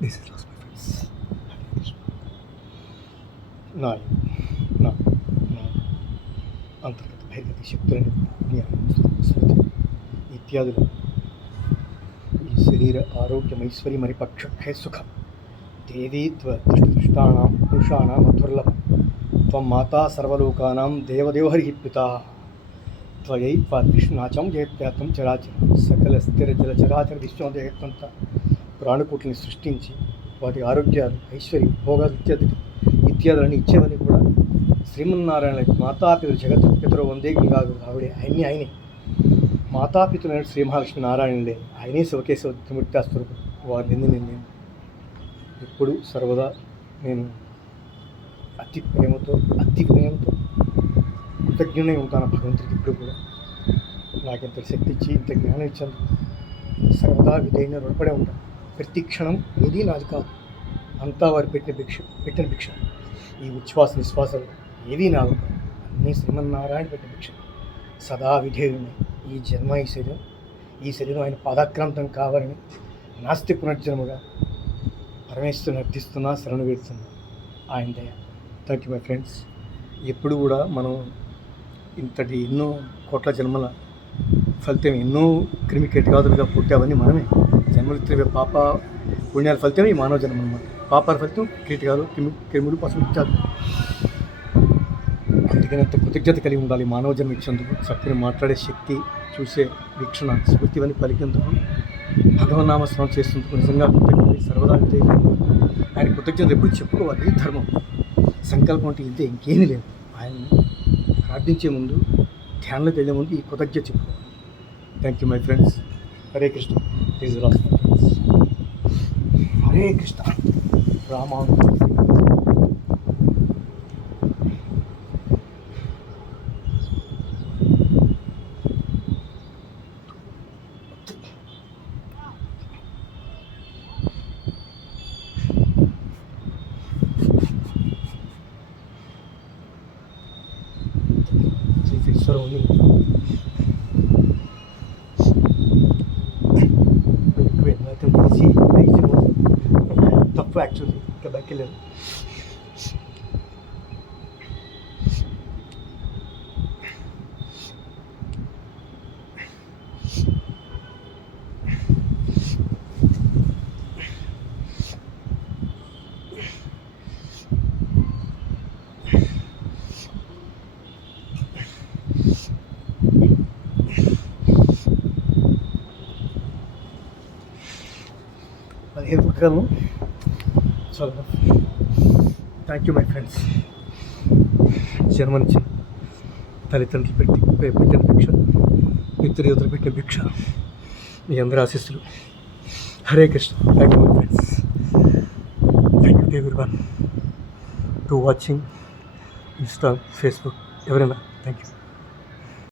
This is lost my friends. నా నా నా అంతర్గత బహిర్గత శక్తులని జ్ఞానం స్మృతి ఇత్యాదులు ఈ శరీర ఆరోగ్యమైశ్వర్యం మరి పక్షే సుఖం దేవీ దృష్టానాం పురుషాణం అదుర్లభం త్వం మాతా సర్వలోకానాం దేవదేవహరి పితా త్వయై విష్ణునాచం జయత్యాతం చరాచరం సకల స్థిర జల చరాచర విశ్వదేహత్వంత ప్రాణుకూట్లని సృష్టించి వాటి ఆరోగ్యాలు ఐశ్వర్యం భోగాలు ఇత్యాదులని ఇచ్చేవన్నీ కూడా శ్రీమన్నారాయణ మాతాపితృ జగత్పితరు వందే గంగాగు ఆవిడే ఆయనే మాతాపితులైన శ్రీ మహాలక్ష్మి నారాయణులే ఆయనే శివకేశవ త్రిమూర్తి స్వరూపం. వారిని నేను ఎప్పుడు సర్వదా నేను అతి ప్రేమతో కృతజ్ఞునై ఉంటాను భగవంతుడికి. ఇప్పుడు కూడా నాకు ఇంత శక్తి ఇచ్చి ఇంత జ్ఞానం ఇచ్చేందుకు సర్వదా విధైన రుణపడే ఉంటాను. ప్రతి క్షణం ఏదీ నాది కాదు, అంతా వారు పెట్టిన భిక్ష. ఈ ఉచ్ఛ్వాస నిశ్వాసాలు ఏదీ నాది కాదు, అన్నీ శ్రీమన్నారాయణ పెట్టిన భిక్ష. సదా విధేయుని ఈ జన్మ ఈ శరీరం ఆయన పాదాక్రాంతం కావాలని నాస్తి పునర్జన్మగా పరమేశ్వరుని అర్థిస్తున్నా, శరణు వేడుతున్నా. ఆయన దయ. Thank you my friends. ఎప్పుడు కూడా మనం ఇంతటి ఎన్నో కోట్ల జన్మల ఫలితం, ఎన్నో క్రిమి కీటకాదులుగా పుట్టావన్నీ మనమే. జన్మలు తిరిగే పాప పుణ్యాల ఫలితమే ఈ మానవ జన్మ అన్నమాట. పాపాల ఫలితం కీటకాలు, క్రిములు, పశువులు ఇత్యాదు. అందుకని అంత కృతజ్ఞత కలిగి ఉండాలి మానవ జన్మ ఇచ్చేందుకు. చక్కని మాట్లాడే శక్తి, చూసే వీక్షణ, స్మృతి ఇవన్నీ పలికేందుకు, భగవన్నామ స్మరణ చేసేందుకు నిజంగా కృతజ్ఞత సర్వదా విధేయ. ఆయన కృతజ్ఞత ఎప్పుడు చెప్పుకోవాలి. ఇది ధర్మం. సంకల్పం అంటే ఇదే, ఇంకేమీ లేదు. ఆయన్ని ప్రార్థించే ముందు, ధ్యానంలోకి వెళ్ళే ముందు ఈ కృతజ్ఞత చెప్పుకోవాలి. Thank you my friends. Hare Krishna. Please రాస్ my friends. Hare Krishna. Rama. Only nothing easy tough actually kabakiller. Thank you my friends. జన్మనిచ్చిన తల్లిదండ్రులు పెట్టిన భిక్ష, మిత్రులు యువతలు పెట్టిన భిక్ష, మీ అందరి ఆశీస్సులు. Hare Krishna. Thank you my friends. Thank you everyone to watching Insta, Facebook, ఎవరైనా. Thank you.